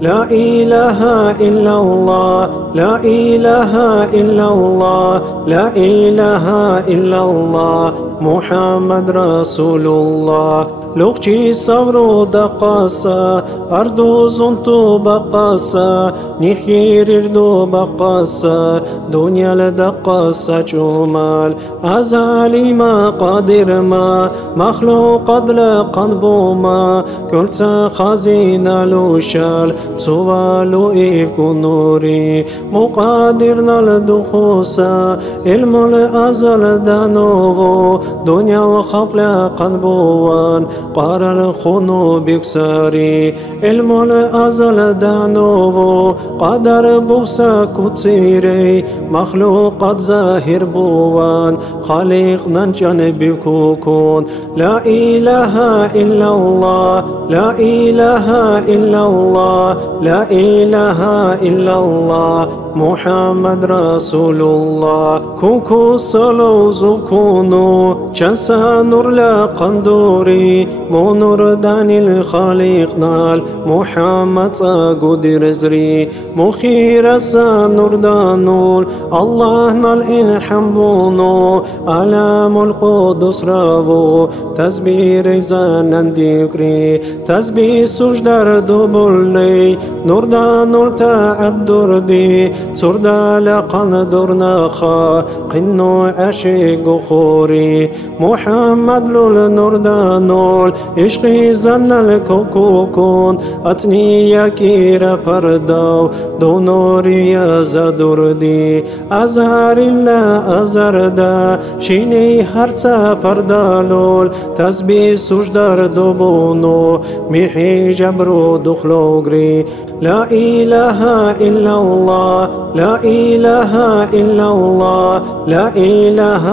لا إله إلا الله لا إله إلا الله لا إله إلا الله محمد رسول الله لوقتي صبرو دقاسا أردو زنتو بقاسا نخير اردو بقاسا دنيا لدقاسا جمال أزالي ما قادر ما مخلوق قد لقنبو ما كلتا خزينة لوشال سوالو إفكو نوري مقادرنا لدخوسا علم الأزل دانوغو دنيا الخفلة قنبوان قرر خونو بكساري علم الأزل دانوغو قدر بوسا كتيري مخلوق قد ظاهر بوان خالق ننجن بكوكون لا إله إلا الله لا إله إلا الله لا إله إلا الله محمد رسول الله كوكو صلو زبكونو چنسا نور لقندوري مو نور داني الخالق نال محمد قدر زري مخير سا نور دانول الله نال الحمبونو علام القدس رابو تسبير زانن ديكري تسبيح سجدر دوبولي نور دانول تعدر دي سردا لقن درناخا قنو عشق خوري محمد لول نور دانول عشقي زن الكوكوكون أتني يكير فرداو دو نوري يا زدردي أزهر الله أزردا شيني هرسا فردالول تسبيح سجدر دوبونو ميحي جبرو دخلوغري لا إله إلا الله لا إله إلا الله لا إله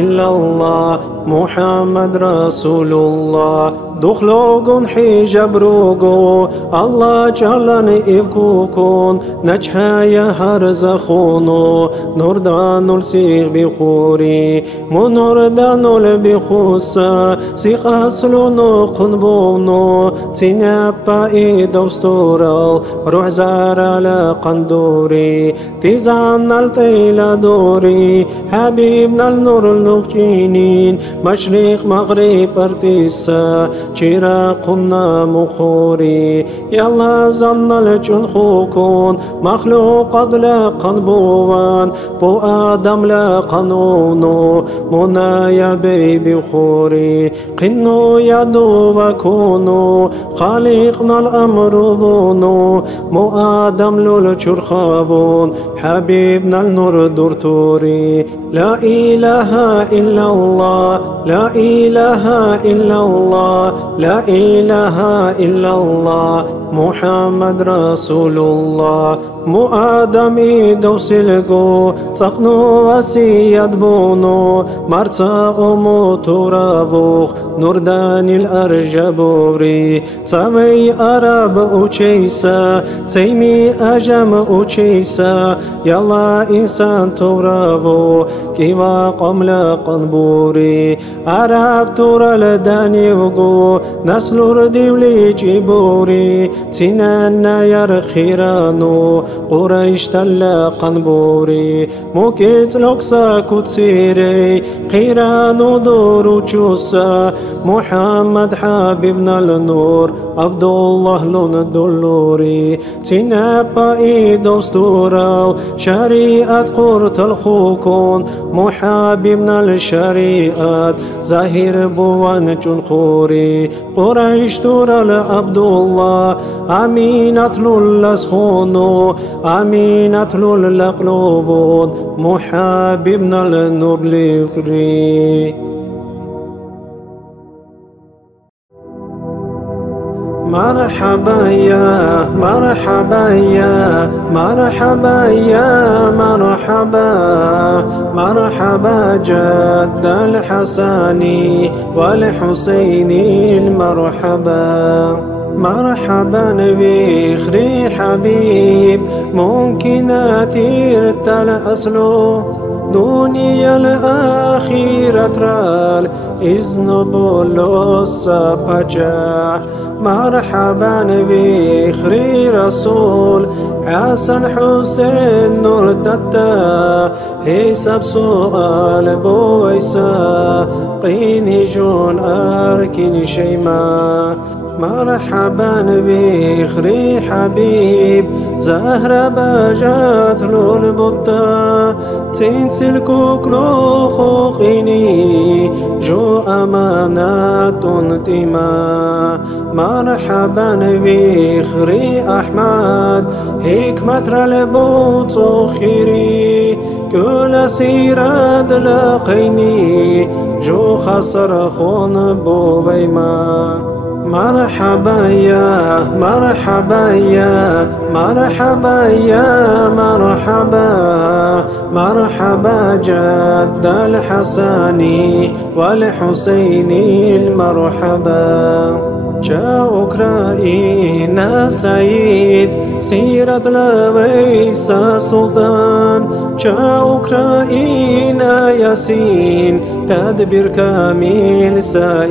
إلا الله محمد رسول الله دخلوغون حجاب روغو الله جلن إفكوكون نجحايا هرزخونو نور دانول سيغ بخوري منور دانول بخوصا سيغ أصلونو قنبونو تنبا إيدوستورال روح زارال قندوري تيزان الطيل دوري حبيبنا النور اللوكجينين مشرق مغرب ارتسا چراغنا مخوري يلا ظن الجنخوكون مخلوق قد لقن بوان بو آدم لقنونو منايا بيبي خوري قنو يدو وكونو خالقنا الأمر بونو مو آدم لول چرخابون حبيبنا النور دورتوري لا إله إلا الله لا إله إلا الله لا إله إلا الله محمد رسول الله مو آدمي دوسلقو تقنو وسيد بونو مرتا أمو ترابوخ نوردان الأرجبوري تامي أراب أوچيسا تيمي أجم أوچيسا يلا إنسان ترابو كيوا قمل قنبوري أراب تورا لداني وقو نسلور ديولي جيبوري تنان ير خيرانو قريش تلا قنبوري موكيت لوكسا كتسيري خيرانو دورو جوسا محمد حبيبنا النور عبد الله لون دلوري تنبا إيدوستورال شريعة قرط الخوكون محبيبنا الشريعة زاهر بوان جنخوري قريش تورال عبد الله أمينة للسخونو أمينة للقلوبون محبيبنا النور لكري مرحبا يا مرحبا يا مرحبا يا مرحبا مرحبا جد الحسن والحسين المرحبا مرحبا بخري حبيب ممكنات ارتل أصله دنيا الآخرة رال إذن بولو سبجا مرحبا بخري رسول حسن حسين نور دتا حساب سؤال بويسا قيني جون أركني شيما مرحبا بخري حبيب زهرة بجات له البطة تنسل كوكلو خوقيني جو أمانات تما مرحبا بخري أحمد حكمة البوت خيري كل سيرة لقيني جو خسر خون بوبيما مرحبا يا مرحبا يا مرحبا يا مرحبا مرحبا جد الحسن والحسين المرحبا جاء أوكرائنا سيد سيرة لويس سلطان جاء أوكرائنا ياسين تدبير كامل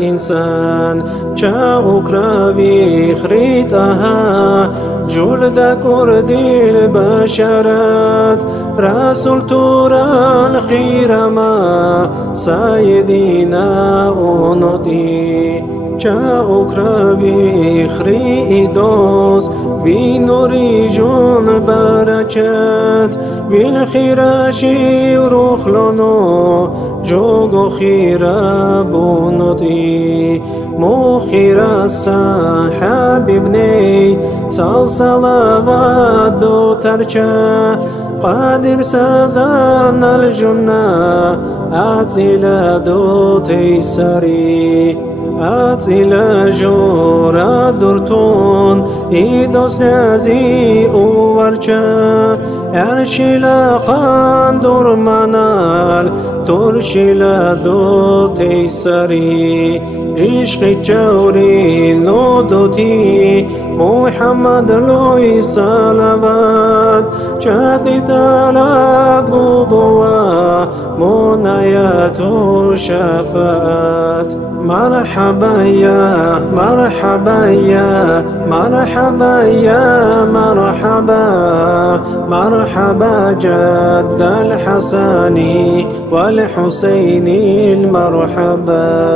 إنسان جاء أوكرا خريطها جلد كردي البشرات رسول توران خير ما سيدنا أنطي جاءوك ربي خريدوس بنوري جون بركات بالخيراشي وروخلونو جوجو خيرا بونطي مو خيرا السحاب ابني صلوات دو ترجا قادر سازان الجنة أتلا دو تيسري أتلا جورا دورتون إيدوس نازي وورجا أرشلا قاندور منال ترشلا دو تيسري عشق جوري لودوتي محمد لوي صلوات جاتي طلب قبوة منايات شفاعات مرحبا يا مرحبا يا مرحبا يا مرحبا مرحبا جد الحسن والحسين المرحبا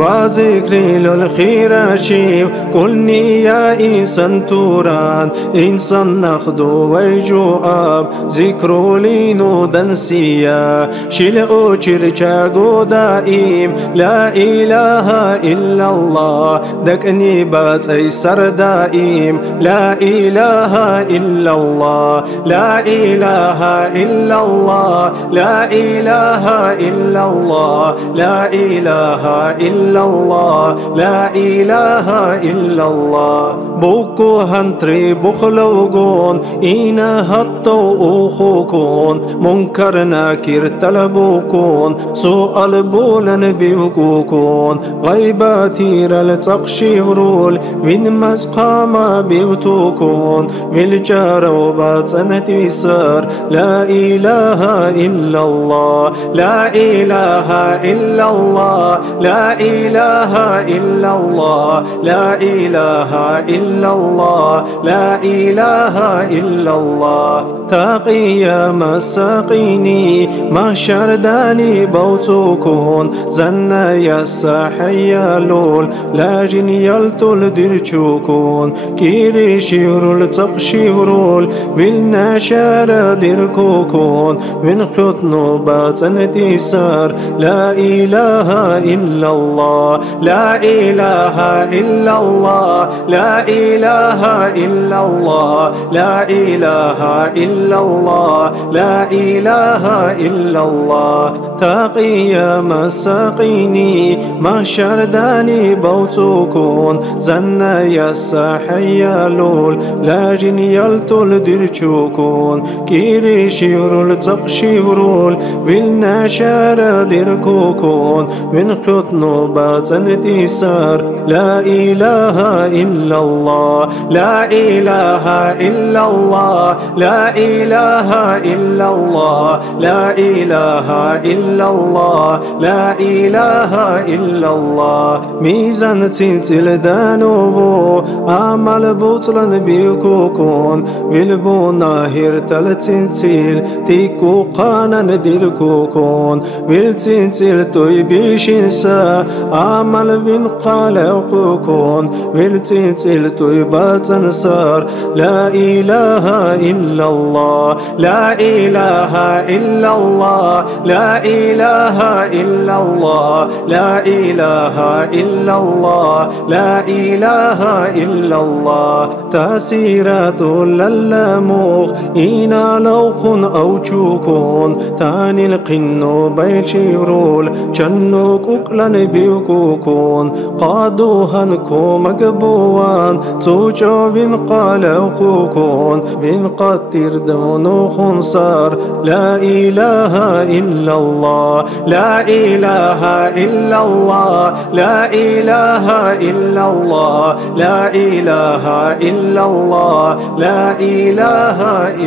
وذكري للخير شيب كلني يا إنسان توران إنسان نخدو ويجواب ذكرو لينو دنسيا شلقو چرچاقو دائم لا إله إلا الله دكني بات أيسر دائم لا إله إلا الله لا إله إلا الله لا إله إلا الله لا إله إلا الله لا إله إلا الله بوكو هنتري بخلوغون إينا هطو أخوكون منكر ناكر تلبوكون سؤال بولن بيوكوكون غيباتير التقشيرول من مسقام بيوتوكون بالجاروبات نتيسر لا إله إلا الله لا إله إلا الله لا إله إلا الله لا إله إلا الله لا إله إلا الله تقي مساقيني محشر داني بوتوكون زنا يسحي لول لاجن يلتل درچوكون كيري شيرول تقشيرول بالنشار دركوكون من خطنو باتن تيسار لا إله إلا الله لا إله إلا الله لا إله إلا الله لا إله إلا الله لا إله إلا الله تقي مساقيني محشر داني بوتوكون زنا يسحي لول لاجن يلتل درچوكون كيري شيرول تقشيرول بالنشار دركوكون من خطنو باتن تيسار لا إله إلا الله لا إله إلا الله لا إله إلا الله لا إله إلا إلا الله لا إله إلا الله ميزان تنتل دانوبو عمل بطلن بيكوكون بالبو ناهر تلتنتل تيكو قانا نديركوكون بالتنتل توي بيشنسا عمل بن قالقوكون بالتنتل توي باتنسار لا إله إلا الله لا إله إلا الله لا إله إلا الله لا إله إلا الله لا إله إلا الله تاسيرات للموخ إنا لوخ أو تشوكون تاني القنو بيشيرول جنو كوكلن بيكوكون قادوهن كو مقبوان توجو بن قالوكوكون بن قتر دونو خنصار لا إله إلا الله لا إله إلا الله لا إله إلا الله لا إله إلا الله لا إله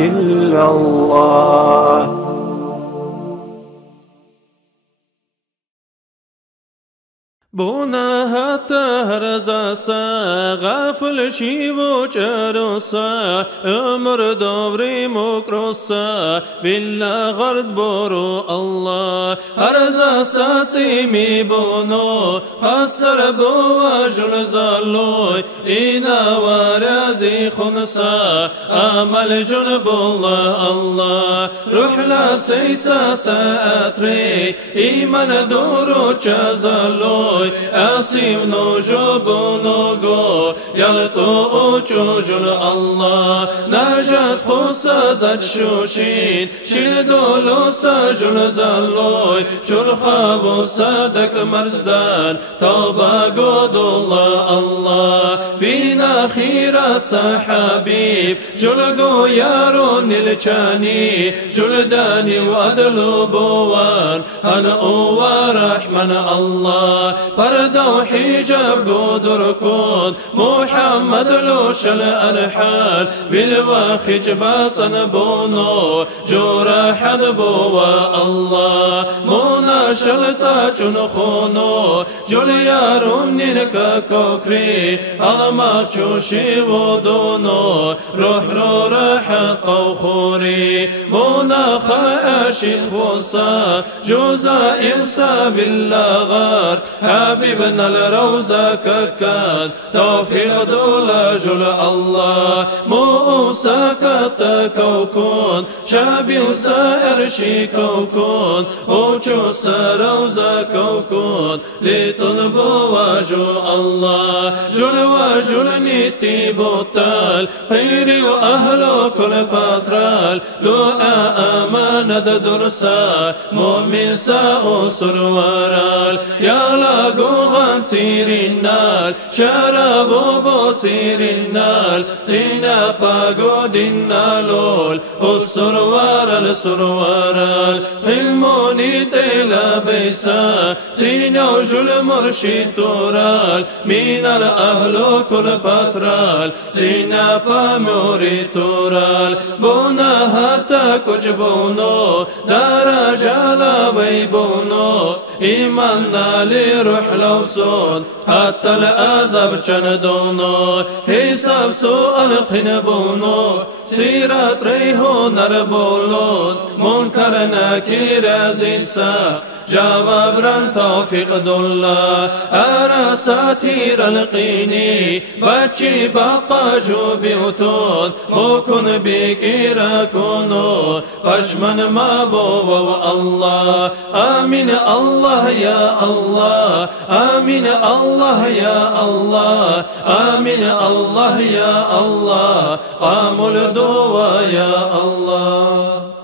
إلا الله بونا هتهرزاسا غافل شيبو جروسا امر دوري مكروسا بالله غرد بورو الله هرزاسا تيمي بونو خسر بوا جنزالوي إنا ورازي خنسا أمل جنب الله الله روح لا سيسا ساتري إيمان دورو جزالوي أصيب نجوب نجو يلتو جوجل الله نجس خصا زد شوشين شدولو سجل زلوي جل خابو صدق مرزدان توبة قد الله الله بينا خير صحابيب جل يارون الجاني جل داني وأدلو بوان أنا ورحمن الله بردو حجاب قدر كون محمد لوش الأنحال بالواخج باطن بونو جورا حد بوا الله مونا شلتا جنخونو جوليارون نينكا كوكري أغمق جوشي ودونو روح رو راح قوخوري مونا خاشي خوصا جوزا إمسا باللغار حبيبنا الروزة كان توفيق دولا جل الله موسى كتكوكون شابي وسائر شي كوكون وشو سروزة كوكون لتنبو وجو الله جل وجل نيتي بوتال خيري وأهله كل باترال دعاء أمانة درسا مؤمن ساء سرورال يا لاغو غانتيرينال شرابو بوتيرينال سينا باغو دينالول السروار السروار خلموني تيلا بيسا سينا وجل مرشد تورال من الأهل كل باترال سينا باموري تورال بونا حتى كجبونو درجة لا بيبونو إيمان نالي روح لوصون حتى الأزب جندونو حساب سؤال قنبونو سيرات ريحو نربولون منكر نكير زيسا جواب ران توفيق دولا أرى ساتير القيني بچي بقى جو بيوتون مكن بكيرا كونو بشمن ما بو الله آمين الله يا الله آمين الله يا الله آمين الله يا الله قاموا الدوا يا الله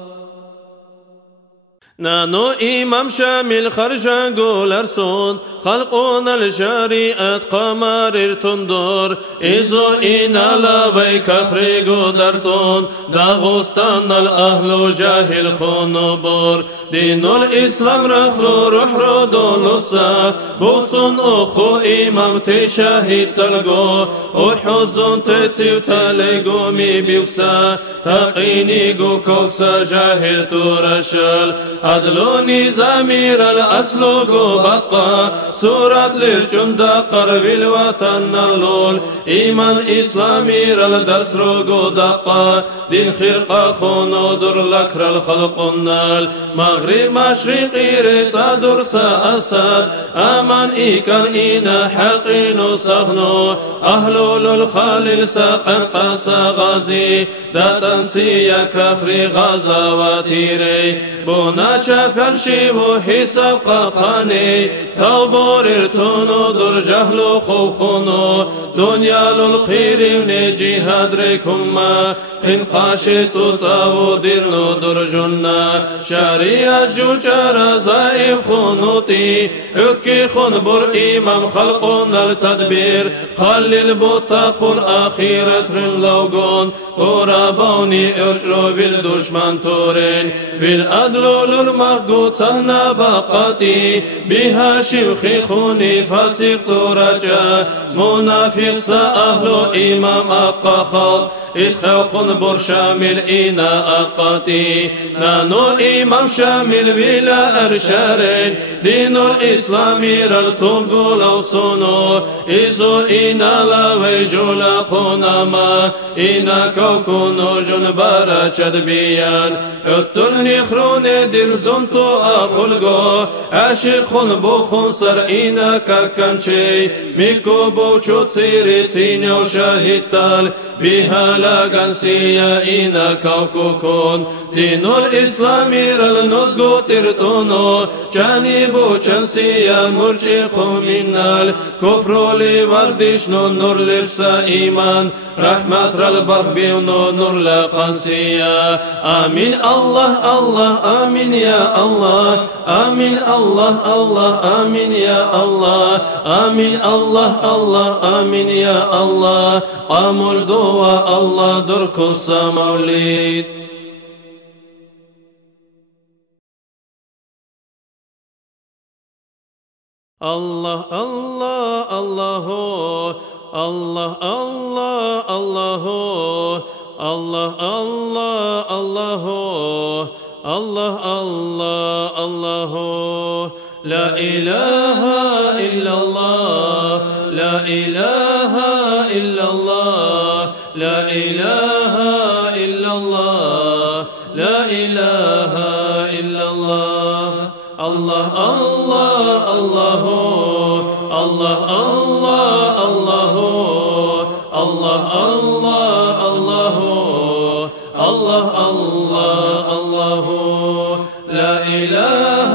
نانو إمام شامل خرجا قولرسون خلقون الشريعة قمر تندور إزو إنا لوي كخري قدرتون داغستان الأهل جاهل خنبور دين الإسلام رخلو روح ردونسا بوصن أخو إمام تشاهد تلقو وحزن تتسيو تلقو مي بيكسا تقيني قو كوكسا جاهل ترشل أدلوني زمير الأسلوق بقى سورة للجند قرب الوطن اللول إيمان إسلامي الدرس روغو دقا دين خرقا خونو در لكر الخلق النال مغرب مشرقي ريتا درسا أسد أمان إيكان إينا حقين سغنو أهلول الخليل ساقن قاسا غازي داتن سيا كفري غزاواتيري بونا چپل شیو حساب قاقاني توبور ارتونو در جهل خوخونو دنيا للقيرين جهاد ريكما خنقاشي توتاو ديرنو در جنة شريعة جوجر زائف خنوطي اكي خنبر إمام خلقنا التدبير خلي البطاق الأخيرة رنلوغون قرابوني ارجلو بالدشمن تورين بالأدلول المخدوط النبقاتي بها شيخي خوني فاسق درجة منافق سأهل إمام أقخل إدخل بر شامل إنا أقاتي نانو إمام شامل بلا أرشارين دين الإسلام رلتوب لو صنو إزو إنا لوي جولا قنما إنا كوكونو جنبارا چدبيان اتلني خروني دل زنتو أخلقو عاشقون بوخون سر إنا كاكنشي ميكو بوچو تيري تينيو شاهدتال بها لاغنسيا إنا كوكوكون دين الإسلام رلنزغو ترتونو جانبو چنسيا مرجخو منال كفرو لي وردشنو نور لرسا إيمان رحمت رالبرق بيونو نور لقنسيا آمين الله الله آمين يا الله آمين الله الله آمين يا الله آمين الله الله آمين يا الله قاموا الدواء الله دركو السموليد الله الله الله الله الله الله الله الله الله الله الله لا إله إلا الله لا إله إلا الله لا إله إلا الله لا إله إلا الله الله الله الله الله الله الله الله الله الله الله الله لا إله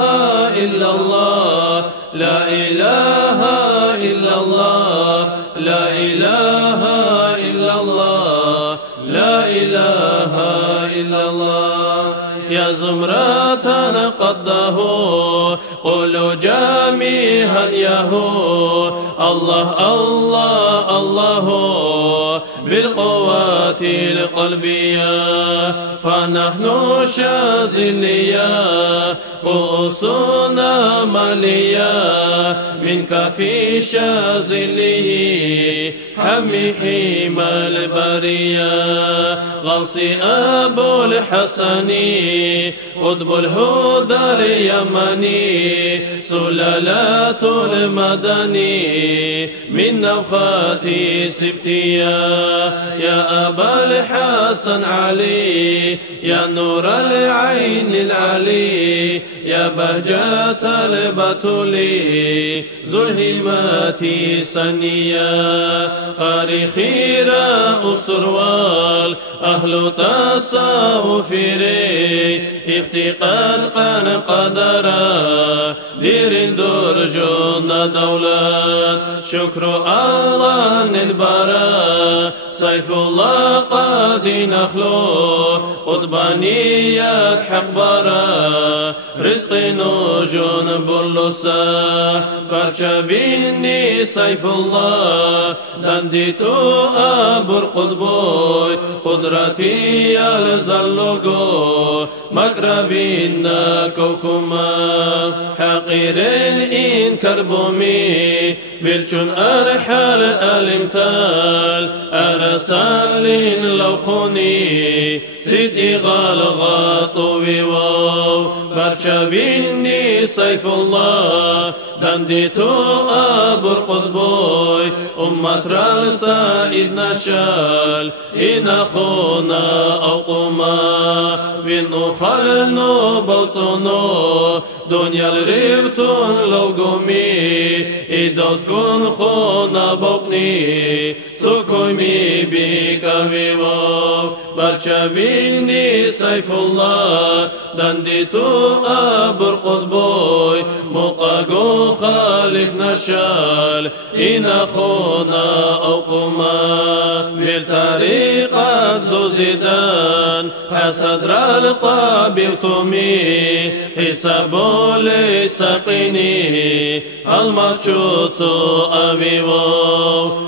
إلا الله لا إله إلا الله لا إله إلا الله لا إله إلا الله يا زمرة قده قولوا جميعا يهو الله الله الله بالقوات القلبية فنحن شاذلية رؤوسنا مالية منك في شاذله حميم البرية غوصي أبو الحسن قطب الهدى اليمني سلالات المدني من نفخات سبتيا يا أبا الحسن علي يا نور العين العلي يا بهجة البتولي ذو الهمات سنيا خاري خير أسروال أهل تصوف ري اختقاد قان قدرا دير درجون دولات شكر الله ننبرا سيف الله قد نخلو قطبانيات حقبرا رزق نوجون بلوسا برشبيني سيف الله دنديتو أبر قطبوي قدرتي الزلقو مقربين كوكما حقيرين إن كربومي بلشن أرحل الامتال أرسالين لوقوني سيدي غالغاطو ويواو برچوینی سیف الله دندی تو ابر قطبوی امت رال سعید نشال این خونا او قما وینو خلنو بوتونو دنیا ریفتون لوگومی ایدازگون خونا بقنی سکوی می بیکوی و برچوینی سیف الله دندی تو ابر قطبوی مقاگو خالف نشال این خونا او قما بیر طریقت زوزیدن حسد را القابی تومی حسابو لیس قینی المخشوط أبيو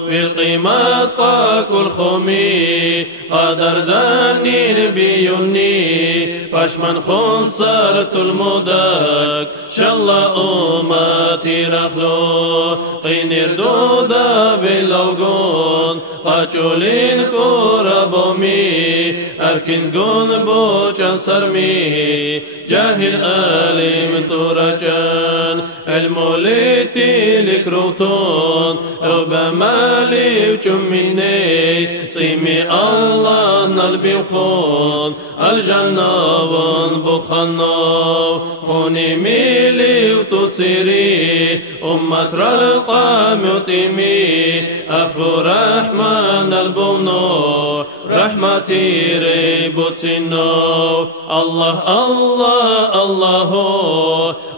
بالقيمات قاكل خومي قدر دانين بيوني باشمن خنصرت المدك شلا أمتي رخلو قينير دودا باللوغون قاچولين كورابومي أركن قون بوچان سرمي جاهل آلم تورجان الموليتي لكروتون أو بمالي وجميني صيمي الله نلبي وخون الجنة بخنو خوني ميلي وتتصيري أمة رلقام يطيمي أفو رحمن البونو رحمتي ريبوتينو الله الله الله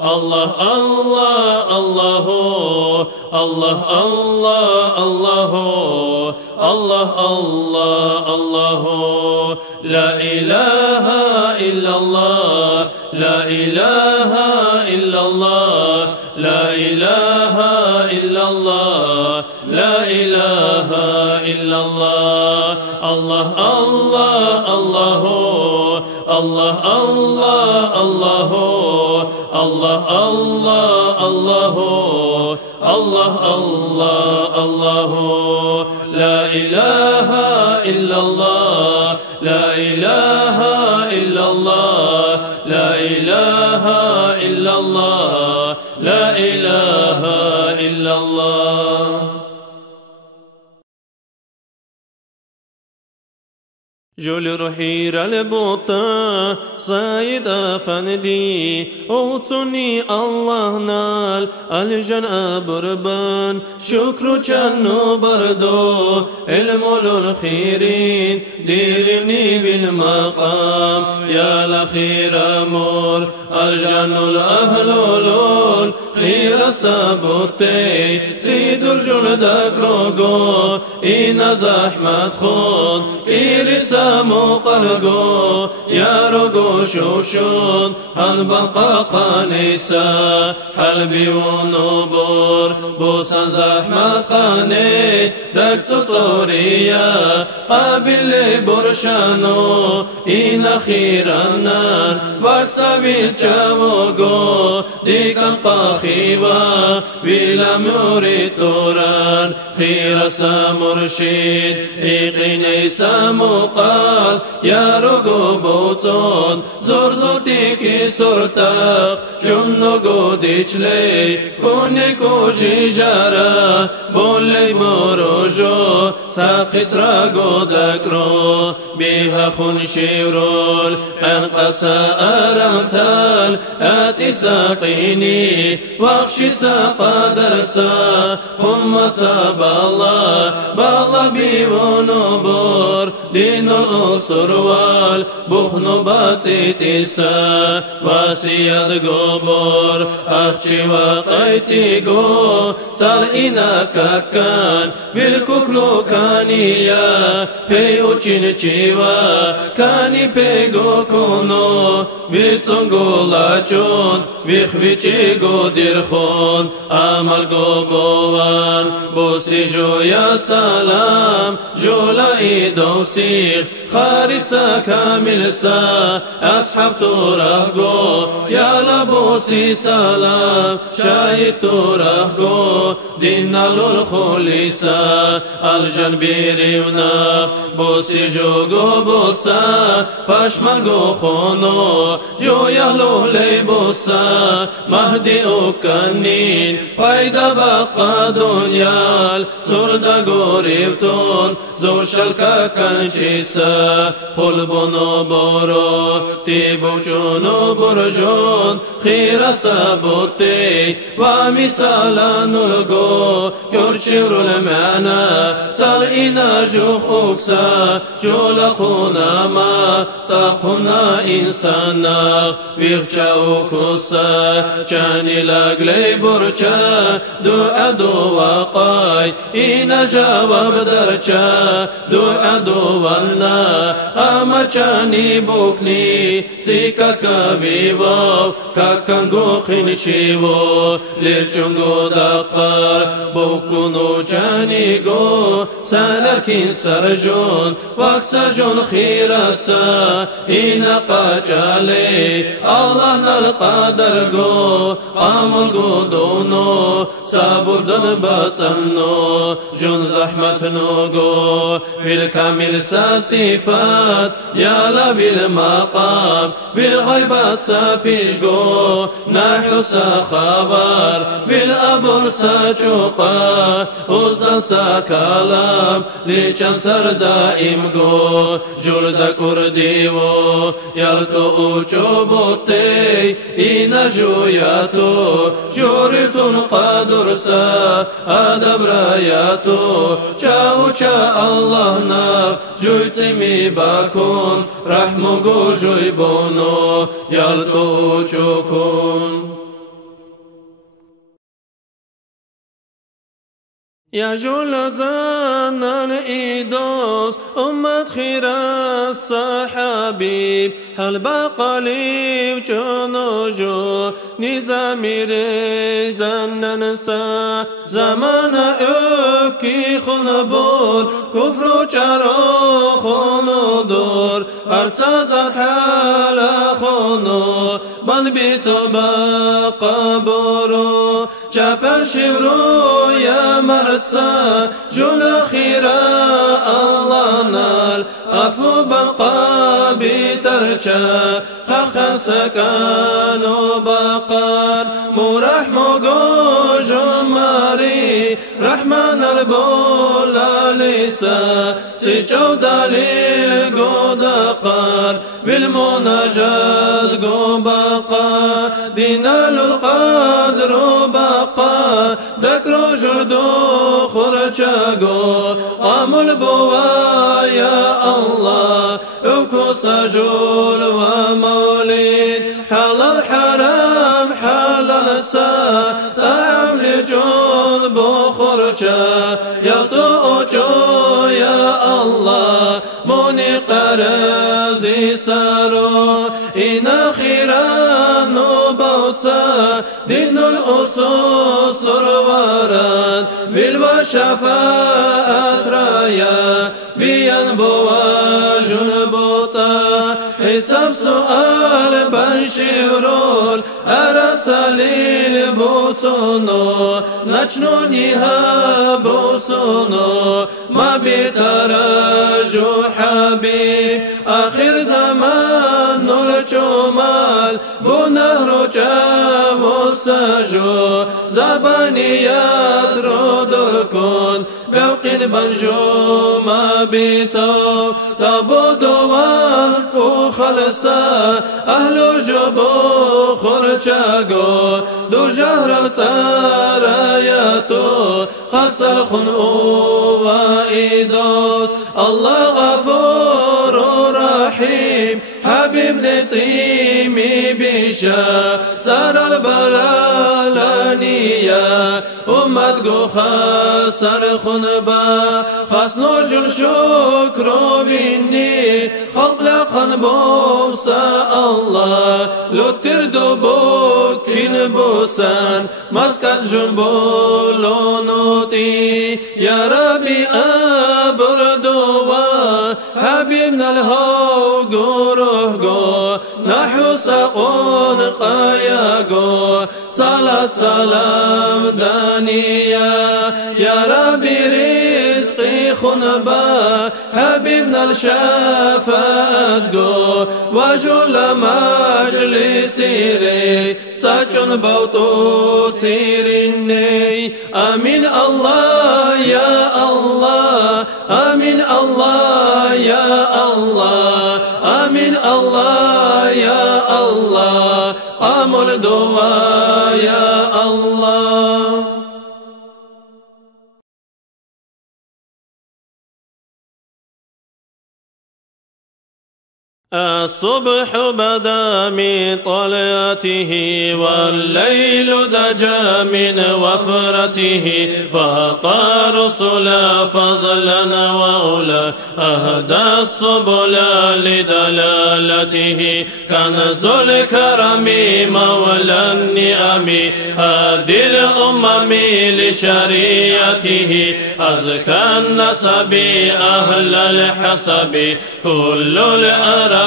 الله الله الله الله الله الله الله الله لا إله إلا الله لا إله إلا الله لا إله إلا الله لا إله إلا الله الله الله الله الله الله الله الله الله الله الله الله الله لا إله إلا الله لا إله إلا الله لا إله إلا الله لا إله إلا الله جول روحي البوطة صايد أفندي أوتني الله نال الجنة بربان شكر جنو بردو المولو الخيرين ديرني بالمقام يا الأخير أمور الجنة الأهلولون خير سابوتي سيد الجل داكروغو إن زحمة خون كيرسا مقلقو يا رقو شوشون هنبقى قانيسا حلبي ونبور بوسان زحمة قاني دكتو طوريا قابل برشانو إن خيرنا باكسا بالجاوغو ديكا قاخيوا بلا موري توران خير سامرشيد إيقيني سامقال يا رقو بوتون زور زوتيكي سرتاق جمنو قوديش لي كوني كوشي جارا بولي مروجو تاقس راقو داكرو بيها خنشي ورول حنقسا أرمتال آتي ساقيني واخشي ساقا درسا قم سابالله بالله بيونبور دين الأصر والبخن باتيتيسا واسياد قبور أخشي وقايتي قو تالإنا كاكان بالكوكلو كانيا بيو تشينيشيوا كاني بيغو كونو بيتونغو لاچون بيخبيچي قو ديرخون عمل قبوان بوسي جو يا سلام جولا إيدو سيخ خارسا كامل سا أصحاب تورهقو يا لبوسي سلام شايد تورهقو دينا للخليسة الجنبيري وناخ بوسي جوجو بوسا باشمالجو خونو جو يالو لي بوسا مهدي أوكانين بايدا بقى دنيال سوردا غوريفتون زو شالكا كانشيسا خلبونو بورو تيبوچونو برجون خيرا سابوتي ومثالا نلقو يرشير المعنى سالئنا جوخ أكسا جولا خونا ما ساقنا إنسانا بيغشا أكسا جاني لاغلي برشا دو أدو وقاي إنا جواب درشا دو أدو والنا أما جاني بوكني سيكا كبيبو كاكنغو خنشيبو للجنغو دقار بوكونو جانيغو سالركين سرجون واكسجون خيرسا إنا قاجالي الله نالقادرغو قاملغو دونو سابردن باتنو جون زحمتنوغو بالكامل ساسيفات يالا بالمقام بالغيبات سابيشغو نحو سخبر بالأبر ساجوقا أزدان سكلام لجنسر دائم غو جلد كرديو يلتو أجوبوتي إنا جوياتو جورتون قادرسا أدب راياتو جاو جا الله ناف جويتي مي باكون رحمو غو جويبونو يلتو أجوكون يا جلزان الإيدوس أمة خير الصحابيب هل بقى لي جنوجو نظامي ريزان ننسى زمان أبكي خنبور كفر جارو خنودور أرسازت حالا خنو بل بيتو بقى بورو جابر شبرو يا مرتسا جل خيرا الله نال أفو بقى بترجا خخ سكانو بقار مرحمو جماري رحمن البولا ليسا سجو دليل قدقار بالمناجات قبقى دينال القدر بقى ذكر جلدو خرجاقو قام البوا يا الله اوكو سجول ومولين حلال حرام حلال سا طعم لجون بخرجا يلطو جو يا الله موني قرازي سارو إنا خيران وبوسا دين الأصوص رواران بالوشفاء رايا بيان بوا جنبوتا حساب سؤال بنشيرول أرسالي بوتونو نجنونيها بوسونو ما بترجو حبيب آخر زمان الجمال بنهر جام سجو زبانيات رودكون بوقين بنجو ما بيتو تبودوان وخلصا أهل جبو خرجاقو دو جهر التراياتو خسر خنقو وإيدوس الله غفور رحيم حبيب نتيمي بيشا زار البلالانية أمتقو خسر خنبا خسنو جل شكرو بني خلق لقن بوسا الله لطر دبوك كن بوسان مسكت جنبولو نوتي يا ربي أبردوا حبيبنا الهو قروه قو نحو ساقون قايا قو صلاة سلام دانية يا ربي رزقي خنبا حبيبنا الشفاعة جو وجل مجلسي ري تاجن بوتو تيريني آمين الله يا الله آمين الله يا الله آمين الله يا الله قاموا الدعاء يا الله. الصبح بدا من طلعته والليل دجا من وفرته فطار رسلا فضلا وأولى أهدى السبل لدلالته كنز الكرم مولى النعم هادي الأمم لشريعته أزكى النسب أهل الحسب كل الأرب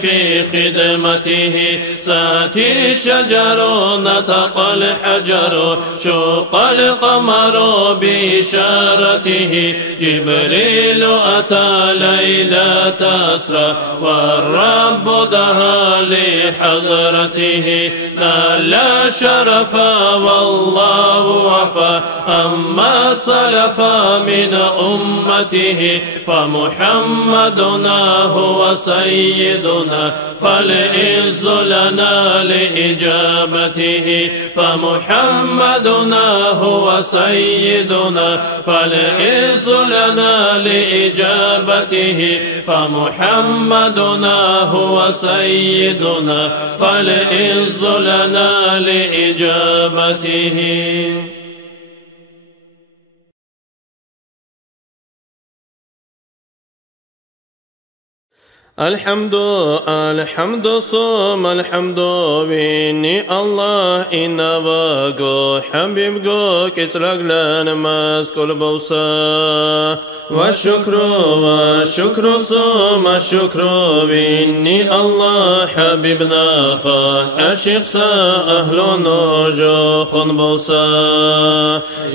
في خدمته ساتي الشجر نطق الحجر شق القمر بإشارته جبريل أتى ليلة أسرى والرب دها لحضرته نال شرفا والله وفى أما سلف من أمته فمحمدنا هو سيدنا فالعز لنا لإجابته فمحمدنا هو سيدنا فالعز لنا لإجابته فمحمدنا هو سيدنا فالعز لنا لإجابته. الحمد صوم الحمد بني الله إن باقو حبيب جو كترقلان ماسكول بوسا والشكر صوم الشكر بني الله حبيبنا خا الشيخ أهل نوجو خن بوسا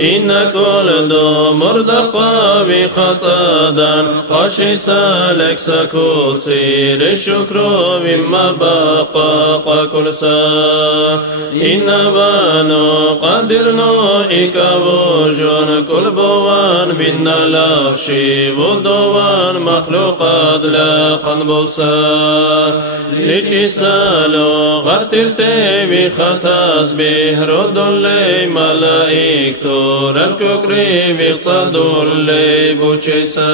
إن كل دو مردقا بخطادا قاشي سالك سكوت سير الشكر مما بقى كل سا إن بانو قدرنو إكابوجون كل بوان بنا لخشي ودوان مخلوقات لاقن بوسا ليشي سالو غرترتي بخطاس به رد اللي ملائك تور الكوكري بيقصدوا اللي بوشيسا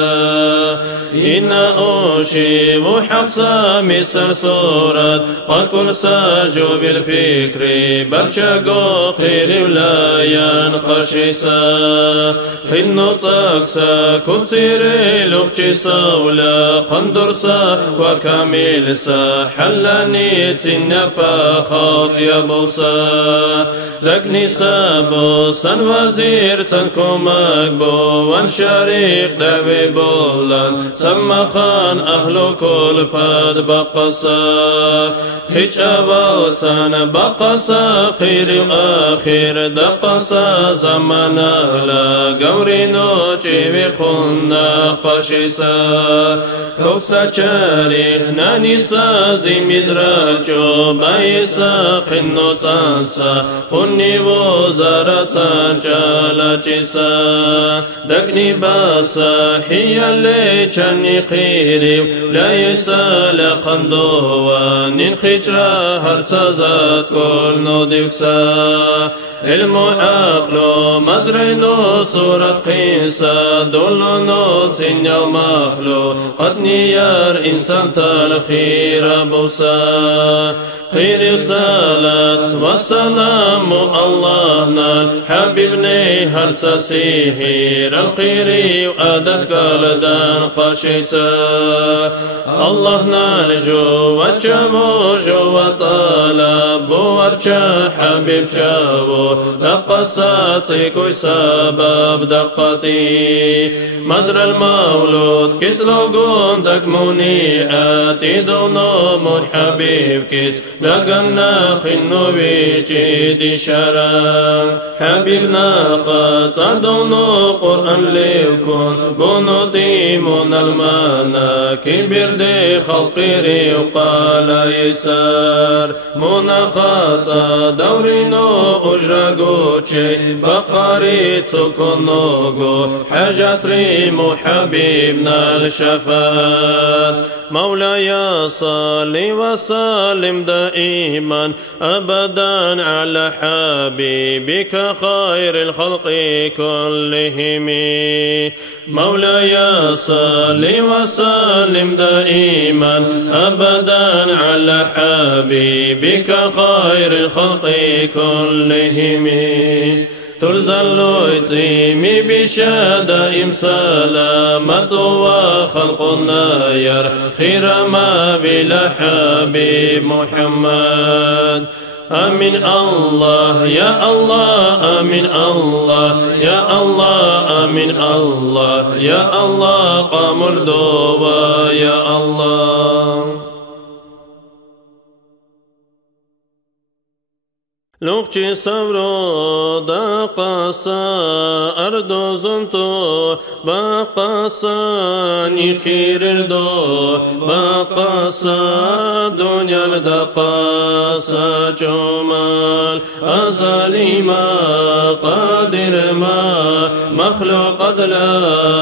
إن أوشي وحبسة مثل صورة قد كل ساجو بالفكر برشقو قير ولا ينقشيسا قنو تاكسا كنسيري لوكشيسا ولا قندرسا وكامل سا حلاني تنبا خاط يا بوسا لكني سابوسا وزير تنكو مقبو وانشاريق دابي بولان سما خان أهلو كل باد بقصا خيج أبالتان بقصا قير وآخر دقصا زمان أهلا قورينو جيبي قلنا قشيسا كوكسا تاريخ نانيسا زي مزراجو بايسا قنو تانسا خني وزارة جالا جيسا دقني باسا هي اللي جاني خيري لا يسال قندوان خجرا هرتزات كل نوديكسا المعقل مزرينو صورة قيسا دولنو تنيا مخلو قد نيار إنسان تالخير بوسا خير صلاة والسلام الله نال حبيبني هرتا سيهير القيري وأدت قلدان قشيسا الله نال جو وجمو جو وطالب ورشا حبيب جابو دقصاتي كوي سبب دقتي مزر المولود كسلو قندك منيعاتي دونو محبيب كيت لقنا خنو بيجي شرم حبيبنا خاطدونو قرآن ليكون بونو ديمون المانا كبير دي خلقيري وقال يسار مونا خاطا دورينو أجرقو تشي بقاري تكونوغو حاجات ريمو حبيبنا الشفاعات مولاي صل وسلم دائما أبدا على حبيبك خير الخلق كلهم مولاي صل وسلم دائما أبدا على حبيبك خير الخلق كلهم ترزل يتيمي بشدائم سلامة وخلقنا ير خير ما بلا حبيب محمد آمين الله يا الله آمين الله يا الله آمين الله يا الله قامر دوبا يا الله لوقتي صبرو دا قاسا أردو زنتو باقاسا نخير الدو باقاسا دنيا دا قاسا جمال أزالي ما قادر ما مخلوق أدلا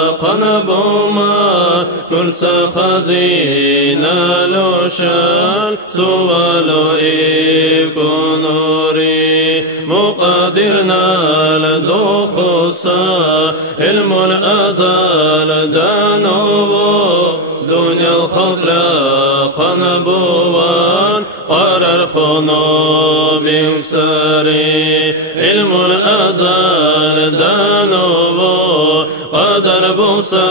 قنبو ما كل خزينة لو شال سوالو إيكونوري مقادرنا لدوخصا علم الأزال دانوبو دنيا الخلق لا قنبوان قرر خنو بيكسري علم الأزال دانوبو قدر بوسا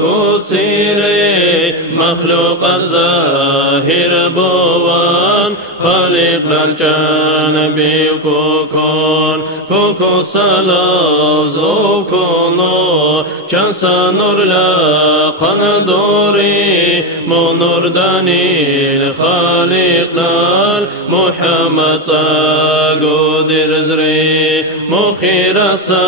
كوتسيري مخلوق ظاهر بوان خالق للجان بيكوكون كوكو سلاف زوكونو جنسا نور لا قندوري منور دانيل خالق لال محمد قدر زري مخيرسا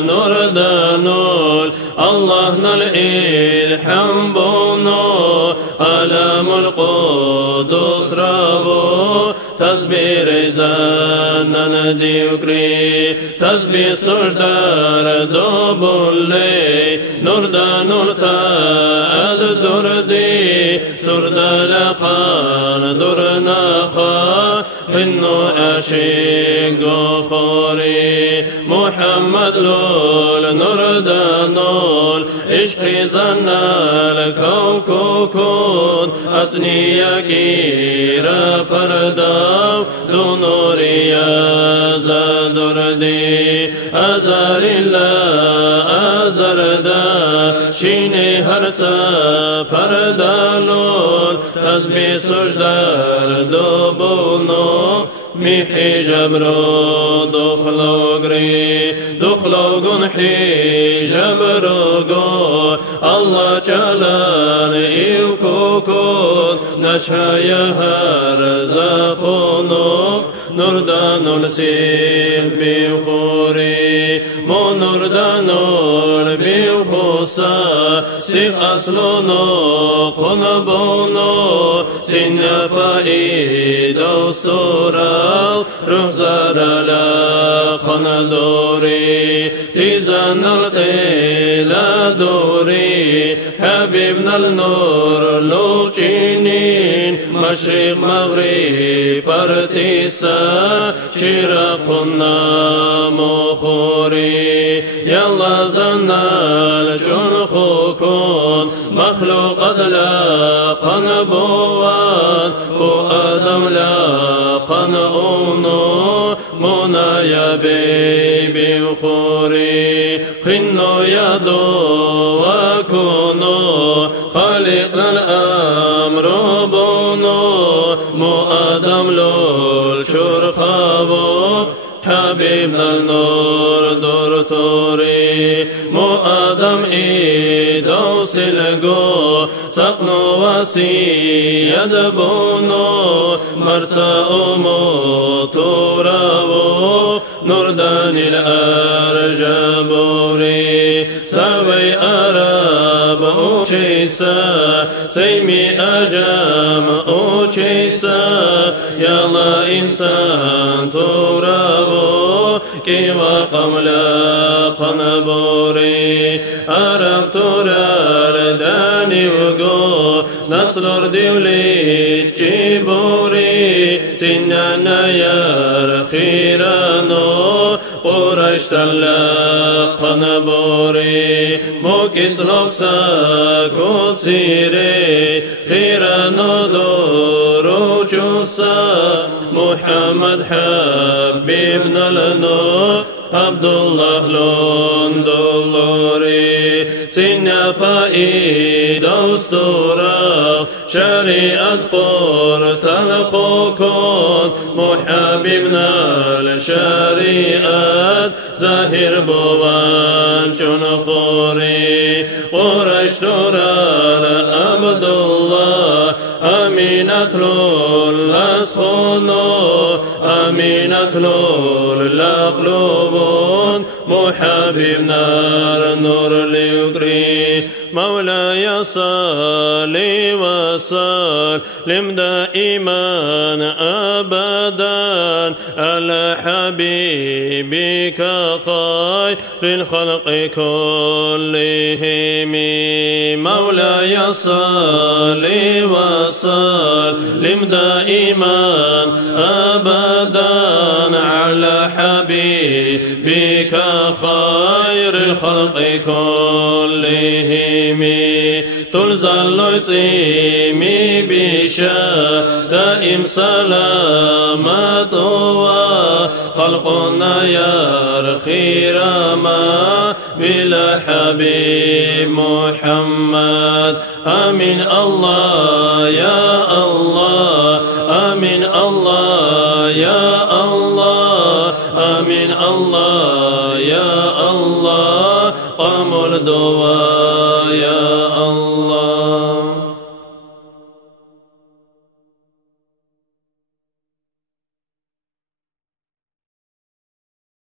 نور دانول الله نالإلحام بونو ألم القدس رابو تسبير زانن ديوكري تسبيح سجدار دوبولي نور دانول تأد دردي سرد لقان درناخا خنو أشيق خوري محمد لول نور دانول عشقي زنال كوكوكون أتني كيرا فرداو دونوري زادردي أزار الله أزردا شيني هرتا فردالون تسبيح سجدار دوبونو ميحي جبرو دخلوغن حي جبروغو الله جلال إيوكوكون نشايا هرزاخونو نردانو لسيل بيخوري مو نردانو بيخوصا سيخ أصلونو خنبونو سنة فايد أسطورال روح زارلا خندوري تيزان القيلة دوري حبيبنا النور لوچينين مشرق مغرب ارتسا شرقنا مخوري يلا زنال جنخوكون مخلوق أدلا قنبوان بو آدم لا قنؤونو منا يا بيبي وخوري خنو يا دو وكونو خالقنا الأمر بونو مو آدم لول شرخابو حبيبنا النور دور توري مو آدم إيدو سلقو سقنو وسي يدبونو مرسى تورو نردان الأرجبوري سوي أراب أوشيسا تيمي أجام أوشيسا يلا إنسان تورو كيوا قملا قنبوري أراب تورار داني وقو نصر ديولي جيبوري تنانا يار خيرانو قريش تلاق خنبوري موكس لوكسا كوتسيري خيرانو دورو جوسا محمد حبيبنا لنو عبد الله لون دولوري سينا باي دوستورا شريعة قرط الخوكون محببنا الشريعة زاهر بوان جنخوري قريش دوران عبد الله أمينة لول أسخونو أمينة لول لقلوبون محببنا النور ليقري مولاي صلي وسلم دائما أبدا على حبيبك خير الخلق كلهم مولاي صلي وسلم دائما أبدا على حبيبك خير الخلق كلهم تلزل يتيمي بشا دائم سلامة خلقنا يا خير ما بلا حبيب محمد آمين الله يا الله آمين الله يا الله آمين الله يا الله قام الدواء يا الله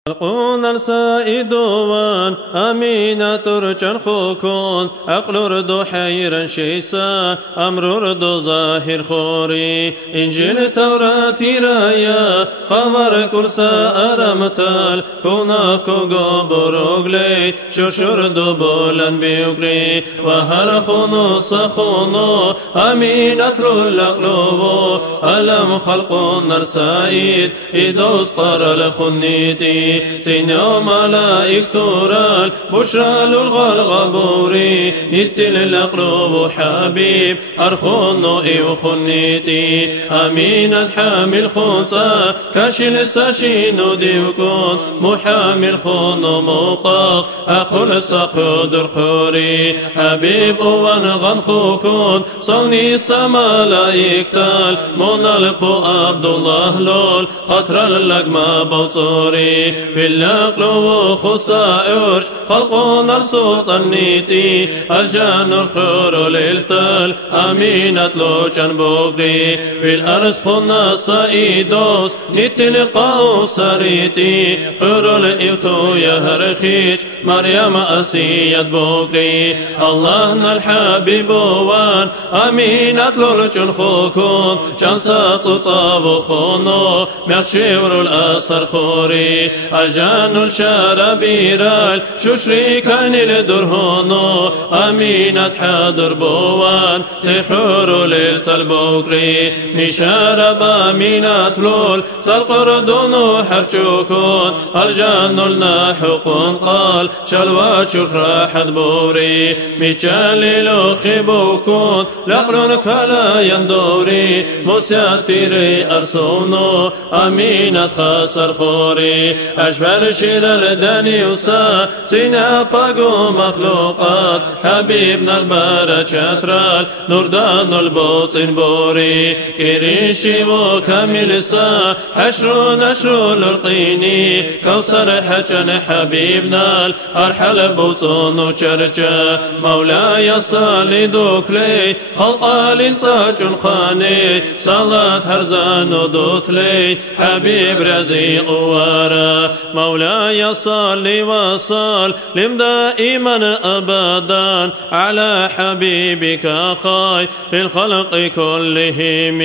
خلقون السائدوان أمينة ترجن خوكون أقل ردو حيرا شيسا أمر ردو ظاهر خوري إنجيل توراتي رايا خبر كل سائر متال كوناكو قبروغلي شوشور دو بولن بيوغري وهر خونو سخونو أمينة الأقلوبو ألم خلقون السائد إدوس قار الخنيتي سينو ملائك تورال بشرى للغبوري نتل الأقلوب حبيب أرخونو إيو خنيتي أمينة حامل خوتا كاشل ساشينو ديوكون محامل خونو موقاق أقول ساقود الخوري حبيب وانغن خوكون صوني سملايك تال منالبو عبد الله لول خطر اللقمة بوطوري في الأقلو خصائرش خلقون الصوت النيتي الجان الخور للتال أمينة لوشن بوغري في الأرز قلنا سايدوس نتلقاو سريتي خور الإيوتو يهرخيج مريم أسيد بوغري الله الحبيب وان أمينة لوشن خوكون جانسات طابو خونو ميكشيور الأسر خوري الجان الشربيرال شوشري كان الدرهونو أمينة حاضر بوان تخور للتلبوكري نشارب أمينة لول سالقردون حرشوكون الجان الناحقون قال شلوات شخرا حد بوري ميشال لخبوكون لقرن كلا يندوري مساتيري أرسونو أمينة خسر خوري أشفر شير الدني وسا سينا باقو مخلوقات حبيبنا البارة شترال نوردان البوطن بوري كريشي وكامل سا حشر نشر القيني كوثر حجن حبيبنا الأرحل بوطن وشرجا مولاي صالي دوكلي خلق لنساج خاني صلاة هرزان ودوتلي حبيب رزيق ورا مولاي صلي وسلم دائما أبدا على حبيبك خير الخلق كلهم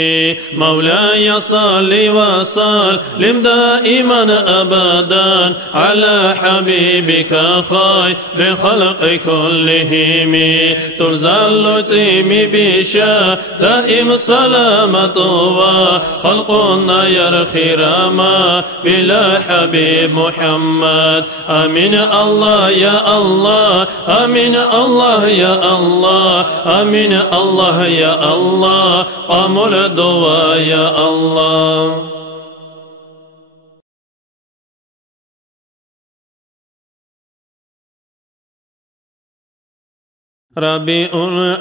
مولاي صلي وسلم دائما أبدا على حبيبك خير الخلق كلهم تنزل تيمي بشا دائم سلامة وخلقنا يرخي راما بلا حبيب محمد آمين الله يا الله آمين الله يا الله آمين الله يا الله قاموا الدعاء يا الله ربي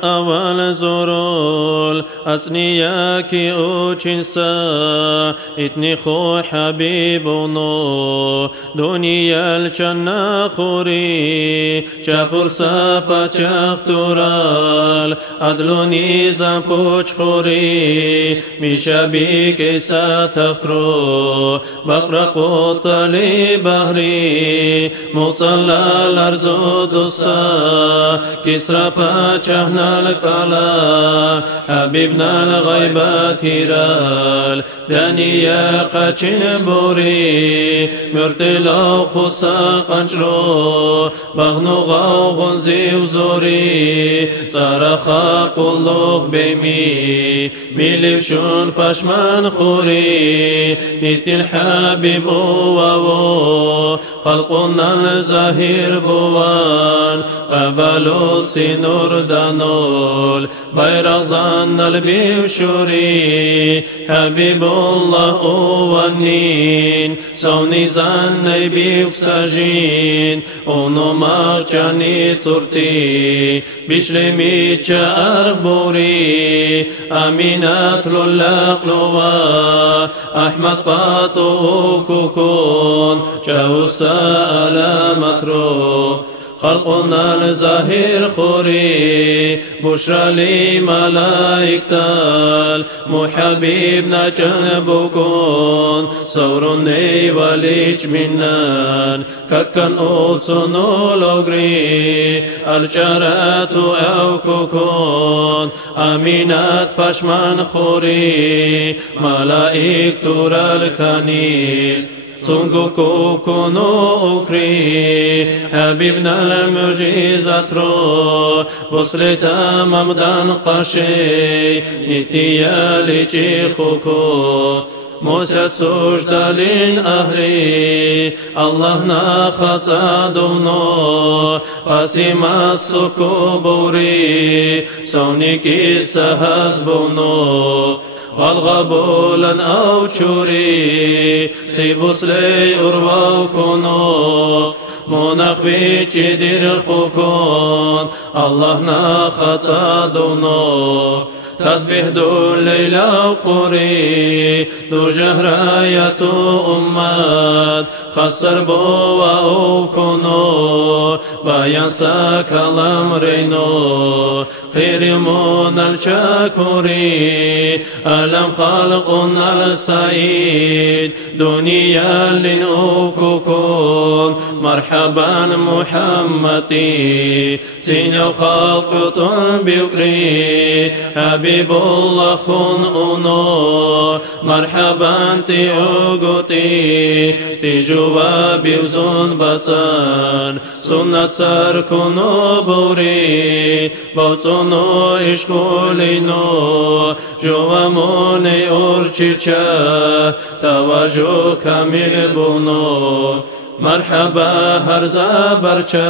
أول زرول أتنياكي أوچنسا إتني خو حبيبونو دنيا الجنة خوري چپور سپا چختورال عدلوني زنپوچ خوري ميشابي كيسا تخترو بقرقو طلي بحري مطلع الأرزو دوسا كسرى پاچهنا القلا حبيبنا الغيبات هيرال دنيا قاچن بوري مرتلا خصا قنجرو بغنو غاو غنزي وزوري صرخا قلوخ بيمي ميلفشون پشمان خوري نيت الحبيب اوواو خلقنا الزاهر بوان قبلوا سنور دانول بيرغزان البيوشوري حبيب الله اوانين سوني زان نبيوك ساجين اونو مارجاني تورتي بشلمي چاربوري امينات للاقلوا احمد قاطو كوكون جاوسا مترو خلقنا الزاهر خوري بشرى لي ملائكتال محبيبنا جنبكون صورني وليج منان ككن اوتسونو لوغري الجرات او كوكون امينات بشمان خوري ملائك تورا الكنيل سونغو كوكونو أوكري حبيبنا المعجزات رو بوصلتا ممدان قاشي نتيا لجي خوكو موسى سوش دالين أهري الله نا خطا دونو قاسم السكو بوري سونيكي سهز بونو والغبولا أو شوري سيبوس لي أروا كونو منخوي جدير خوكون الله نا خطا دونو تسبيح دو ليلة قوري دو جهراية أمات خسر بو أو كونو بيانسا كلام رينو خير من الشاكوري ألم خلقنا السعيد دنيا لنوكوكون مرحبا محمدي سينو خلق بيكري حبيب الله خون أونو مرحبا تي أوغوتي تي جوابي وزون بطان سنة سركونو بوري بطنو إشكولينو جواموني أورشيشا تواجو كامل بونو مرحبا هرزا برچا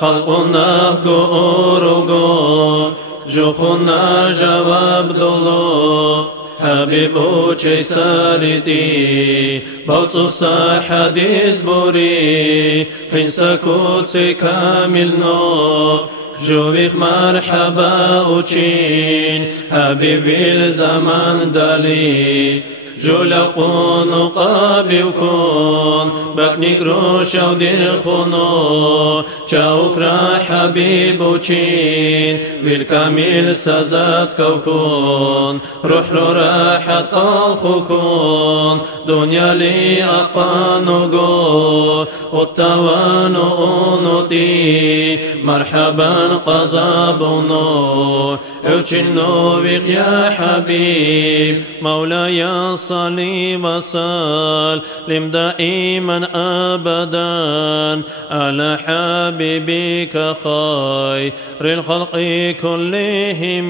خلقنا گو جوخنا جواب دولو حبيبو چي سارتي بوتصا حديث بوري خنسا كوتسي كامل نو جويخ مرحبا وچين حبيبي الزمان دالي جولقون قابيوكون بكنيك روشا ودير خونو چاوكرا حبيبو چين بالكامل سازات كوكون روح رو راحت قوخوكون دنيا لي أقانو جو والتوانو أونوتي مرحبا قزابونو اوچنو بيخ يا حبيب مولاي صلي وسلم دائما أبدا على حبيبك خير الخلق كلهم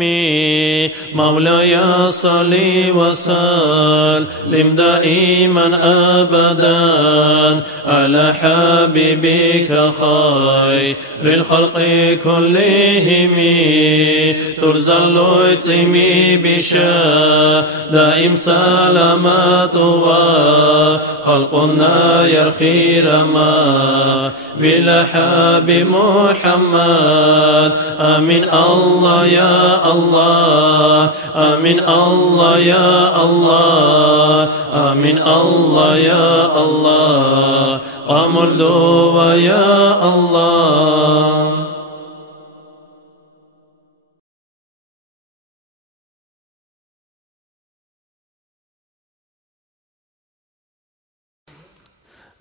مولاي صلي وسلم دائما أبدا على حبيبك خير الخلق كلهم ترزل يتمي بشا دائم سلامات خلقنا يرخي رما بالحاب محمد آمين الله يا الله آمين الله يا الله آمين الله يا الله قاموا الدوا يا الله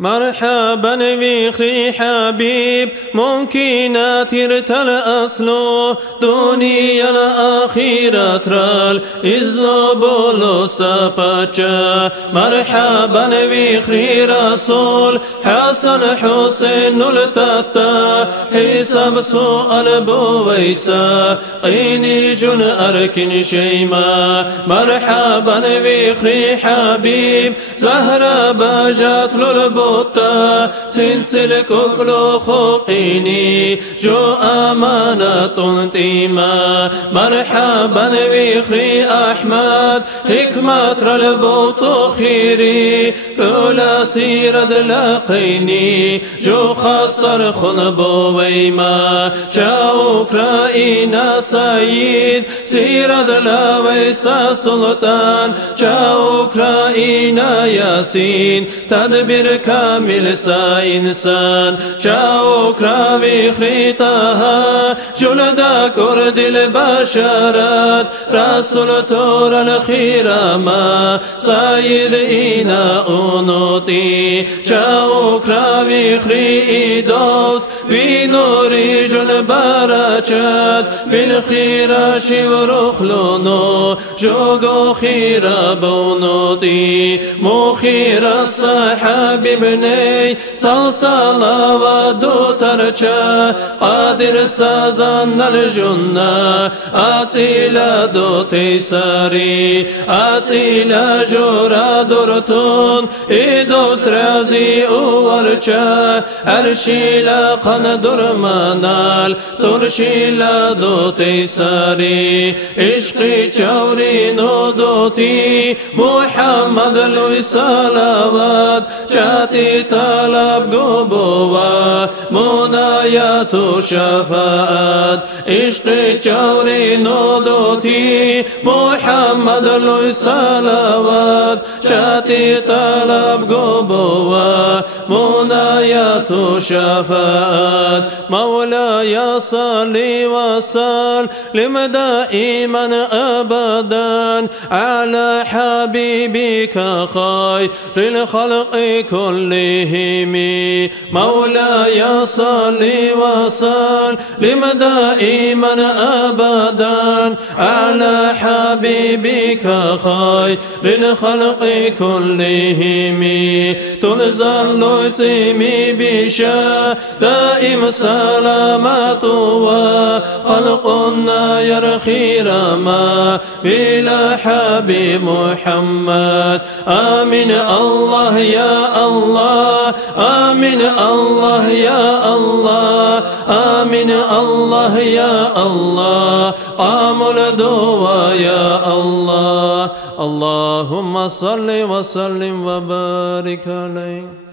مرحبا بخي حبيب ممكنات ارتل أصله دنيا الأخيرة ترال إزلو بولو ساباتشا مرحبا بخي رسول حسن حسين التتا حساب سؤال بويسا قيني جن أركن شيما مرحبا بخي حبيب زهرة باجات للبو تنسل كوكلو خوقيني جو أمانة تيما مرحبا بخري أحمد حكمة رلبوت خيري كل سيرد لاقيني جو خسر خنبو ويما شاوك رأينا سيد سيرد لا ويسا سلطان شاوك رأينا ياسين تدبير كامل سا إنسان شاوك رابي خريطها جلدا كرد البشرات رسول تور الخيرما سايل إنا أنوتي شاوك رابي خريدوس بنوري جل بركات بالخيراش ورخلونو جوجو خيرا بونوتي مخير الصحاب بني تصلا ودو ترچا قادر سازن الجنة أتيلا دو تيساري أتيلا جورا درتون إدوس رازي أورچا أرشيلا قندر منال ترشيلا دو تيساري عشقي چوري نودوتي محمد لوي صلوات جاتي طلب قبوة منايات شفاعات عشقي چوري نودوتي محمد لوي صلوات جاتي طلب قبوة منايات شفاعات مولاي صلي وسلم دائما أبدا على حبيبك خير الخلق كلهم مولاي صلي وسلم دائما أبدا على حبيبك خير الخلق كلهم تنزل تيمي بشا دائم سلامات وخلقنا يرخي رما بلا حبيب محمد آمين الله يا الله آمين الله يا الله آمين الله يا الله قام الدوا يا الله اللهم صل وسلم وبارك عليه.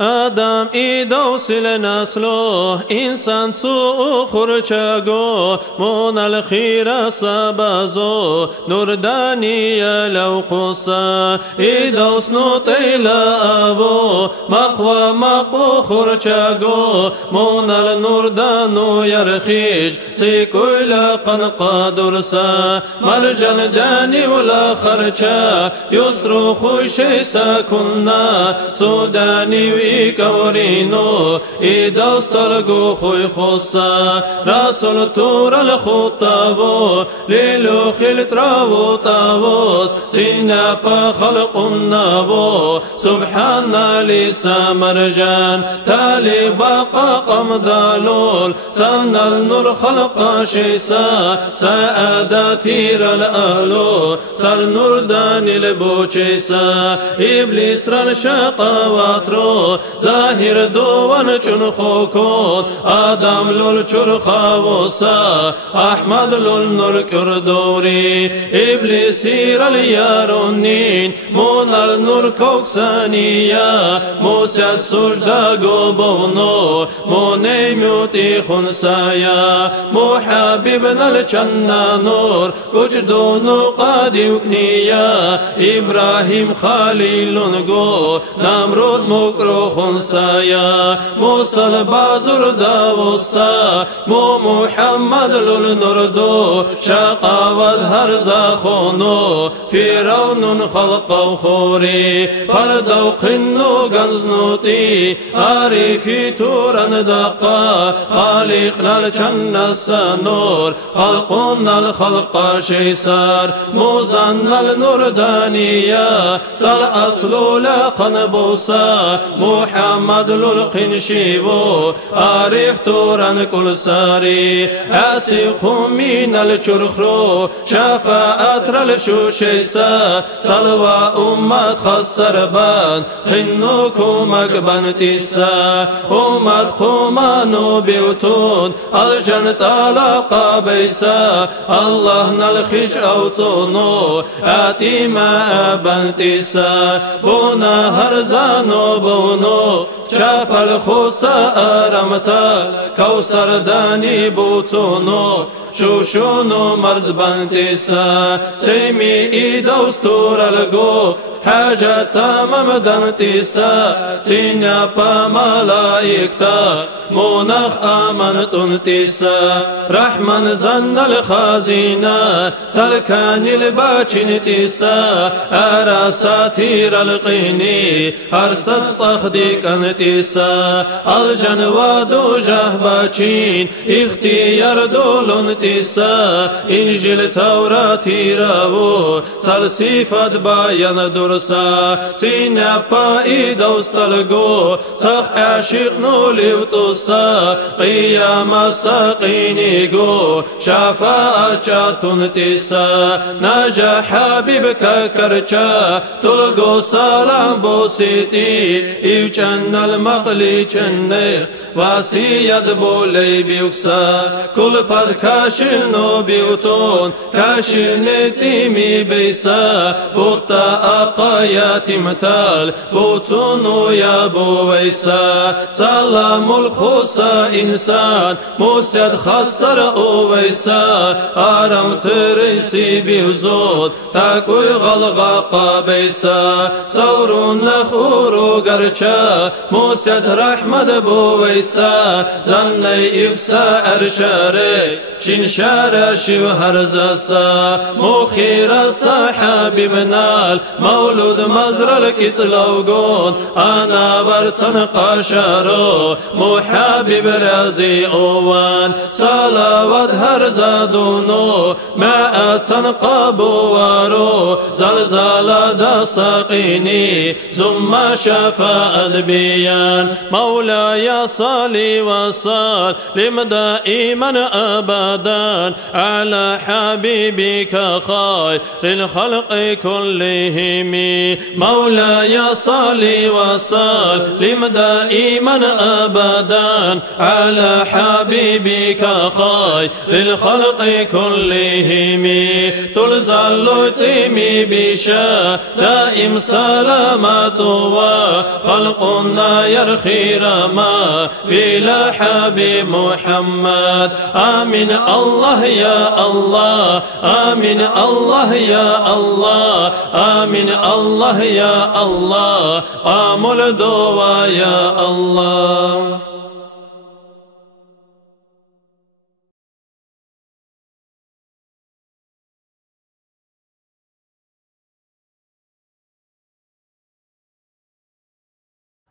آدم إيدوسل نسله إنسان سوء خرشاقو من الخير سبازو نرداني لو قصا إيدوس نطيل أبو مقوى خرشاقو من النردان يرخيج سيكويل قنقا درسا مرجان داني ولا خرشا يصرخ شيسا كنا سوداني كورينو إدوستلقو خوي خصا رسول تور الخطابو ليلو خلت راو طاووس سينا خلق النابو سبحان لسا مرجان تالي باقا قمدالول سن النور خلق شيسا ساداتير الأهلو سر نور داني لبوشيسا إبليس رالشاقا واترو ظاهر دوان چون خوکون آدم لول چور خاوسا احمد لول نور کردوری ابلیسی رل یارونین مونال نور کوکسانیا موسیت سجدا گوبونو مونی میوتی خونسایا محببنا الچنا نور کچ دونو قادی وکنیا ابراهیم خلیل گو نمرود مکرو خنسايا موسى البازر داوسا مو محمد للنردو شقاوت هرزا خونو فرعون خلق خوري پردو قنو گنزنوتي عارفي تورن دقا خالقنا الجنة نور خلقنا الخلق شيسار موزن النردانية سال أصل لقن بوسا محمد للقنشيبو عارف تورن كل ساري أسيق من الشرخرو شفاعت رلشوشيسا صلوى أمت خسر بان خنوكم أكبن تيسا أمت خمانو بيوتون الجنة علاقة بيسا الله نلخش أوتونو آتي ما أبن تيسا بونا هرزانو بونو شاپل خوصا آرامتا کوسر دانی بوتونو شوشونو مرز بنتیسا سیمی ایدوستور الگو حاجة تمام دنتيسا سينا با ملايكتا منخ آمنت انتيسا رحمن زن الخازينة سلكان الباچن تيسا أرى ساتير القيني أرسد صخديك انتيسا الجنوادو جهباچين اختيار دولن تيسا إنجيل توراتي راو سلسيفت باين دور سينا باي دوستلقو صخ عاشق نولي وطوسا قيام ساقيني قو شفاعة جاتون تيسا نجا حبيبك كرچا تلقو سلام بوسيتي يوچن المقلي چنخ واسيد بولي بيوكسا كل پد كاشنو بيوتون كاشن تيمي بيسا بوتا آقایت متال بوتونو یا بویسا سلام الخوصا انسان موسید خسر اویسا آرام ترسی بیوزود تاکوی غلغا قابیسا سورون نخورو گرچا موسید رحمت بویسا زنی ایکسا ارشاره چین شارشی و هرزسا مخیر صحابی منال مولود مزرل كتلوغون أنا برتن قاشارو محبب رازي أوان صلوات هرزادونو ما أتن قبوارو زلزال دا ساقيني ثم شفاء البيان مولاي صلي وسلم دائما أبدا أبدا على حبيبك خير الخلق كلهم. مولاي صل وسلم دائما أبدا على حبيبك خير الخلق كلهم. تلزل تيمي بشا دائم سلامة وخلقنا يرخي رما بلا حبيب محمد. آمين الله يا الله، آمين الله يا الله، آمين الله يا الله، قام الدعاء يا الله.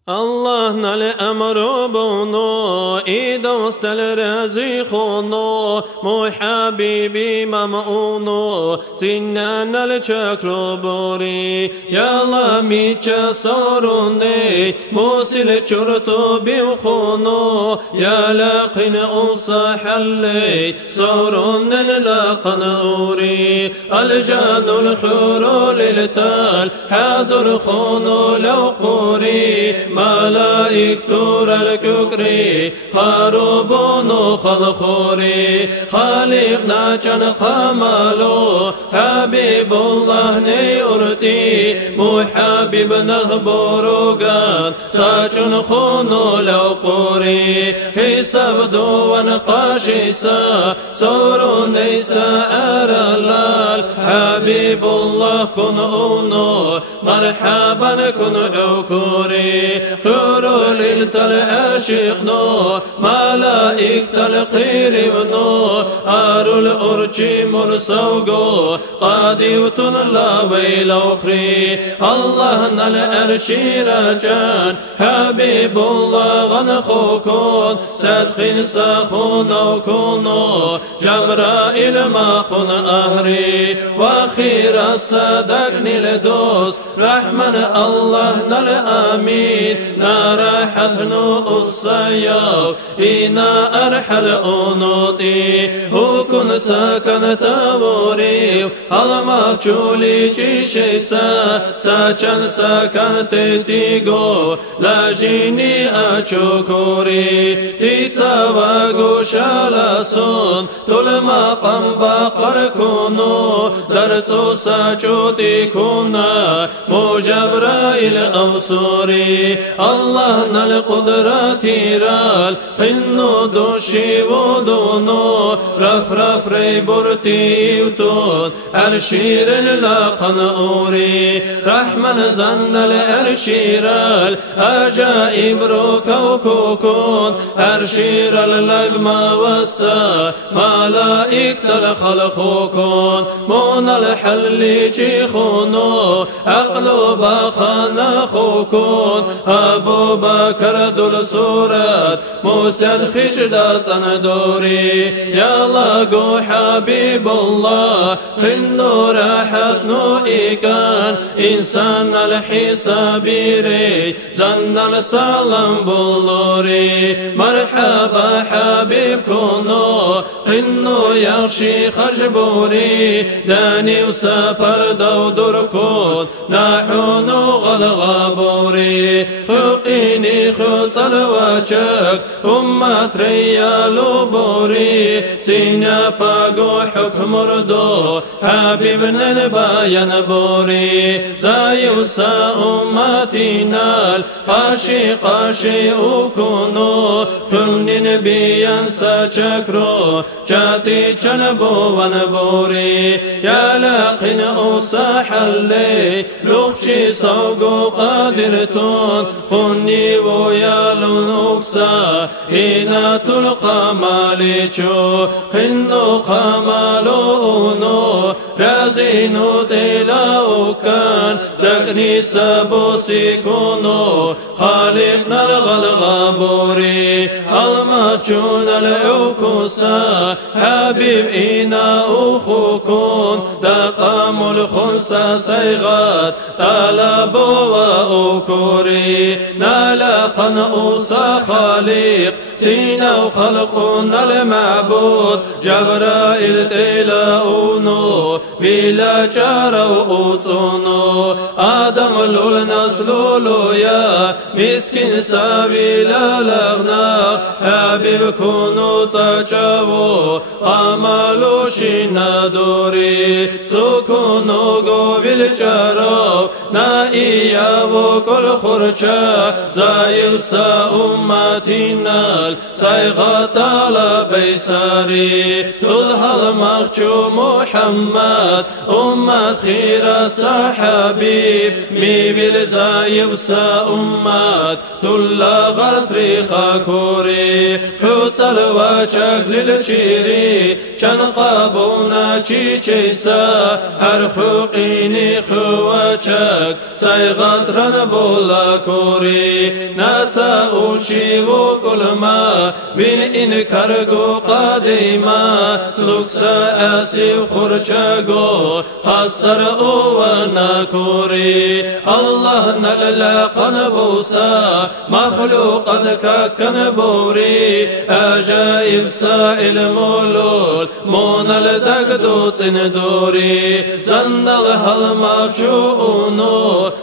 الله نال أمر بونو إيدوست الرزيخونو مو حبيبي ممونو تنان الشكر بوري يا الله ميتش صوروني موسل شرطو بيوخونو يا لقن أنصح اللي صورون لقن أوري الجان الخرول التال حاضر خونو لو قوري ملائكة الككري خربون خلخوري خالقنا جن قمالو حبيب الله نيورتي مو حبيب نخبرو قد ساجن خونو لو قوري حساب دوان قاشيسا سورو نيسا أرلال حبيب الله كن أونو مرحبا كن أوكوري خرول الاشقنو ملائكة القيرمنو أرو الأرجي مرسوغو قاديوت لا ويلو خري الله نال أرشي رجان حبيب الله غنخوكون صدقين ساخونو كونو جبرائيل ما خون أهري وخير صدقني لدوس رحمن الله نال آمين نارحت نؤس السياف إنا أرحل أنوتي وكن سكن توري المكشولي جيشيسا سكن سكن تتيغو لاجيني أشكوري تتساوغو شالاسون طول مقام بقر كونو درسو سجودي كنا مجبرائيل أمسوري الله نال قدراتي رال قنو دوشي ودونو رف رف ري برتي يوتون أرشير اللاقن أوري رحمن زن الأرشيرال أجائب روكو كوكون أرشير اللقمة والسا ملائكة الخلقوكون مون الحل جيخونو أقلب خانا خوكون أبو بكر دول سورة موسى الخجلات أندوري يا لاقو حبيب الله خنو راحت نوئكان إنسان الحسابيري زن السلام بلوري مرحبا حبيب كونو خنو يخشي خجبوري داني وسافر دودر كون نحونو غلغابوري خقيني خلص الوجك أمة ريالو بوري تينا باقو حكم ردو حبيبنا الباين بوري زايوسا أمتنا قاشي قاشي أكونو خلنين بيان ساچكرو جاتي جنبو ونبوري يا لاقين أصاح اللي لوخشي سوقو قادرتون خني ويالون أكسا إنا تلقى ماليشو خنو قمالو أنو رازينو تلاو كان تكني سبو سيكونو خالقنا الغلغابوري المخشون الأوكوسا حبيب إنا أخوكون تقام الخنسا سيغات طلبوا وأكوري نالقا أوسا خالق تينا وخلقنا المعبود جبرائيل تلاؤونو بلا جارة وأوتونو آدم لول نسلولو يا مسكين سبيلا لغنا حبيب كونو تجاو قمالو شنا دوري سكونو قبل جارو نائيا وكل خرجا زايوسا أمتنا سيغط على بيساري تظهر مخجو محمد أمة خير صحابيب مي بالزايوسا أمت تلا غرطري خاكوري خوتل وجه للجيري كان قابونا جيجيسا هر خوقيني خواجك سيغطرن بولا كوري ناتا اوشي وكل ما بين انكرغو قديما سوكسا اسي خرجاغو خسر اوانا كوري الله نللا قنبوسا مخلوقا ككنبوري اجايب سائل مولول مون الدقدو تندوري زنال هالمخشوونو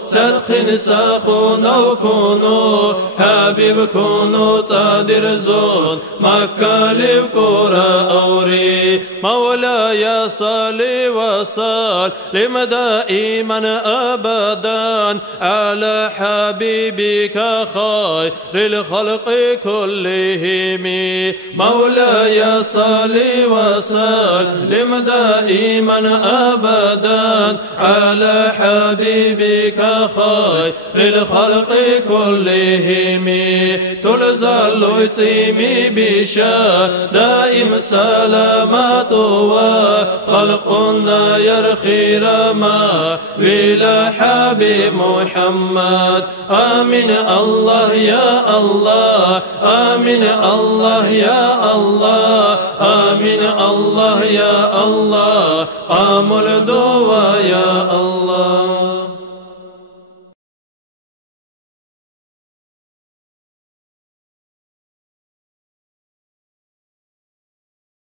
صدق ساخونا وكونو حبيب كونو صادر زون مكة لكورا أوري مولاي صلي وسلم دائما أبدا على حبيبك خير الخلق كلهم مولاي صلي وسلم دائما أبدا على حبيبك خير الخلق كلهم تلزل يتيمي بشا دائم سلامات وخلقنا يرخي رما بلا حبيب محمد آمين الله يا الله آمين الله يا الله آمين الله يا الله قام الدعاء يا الله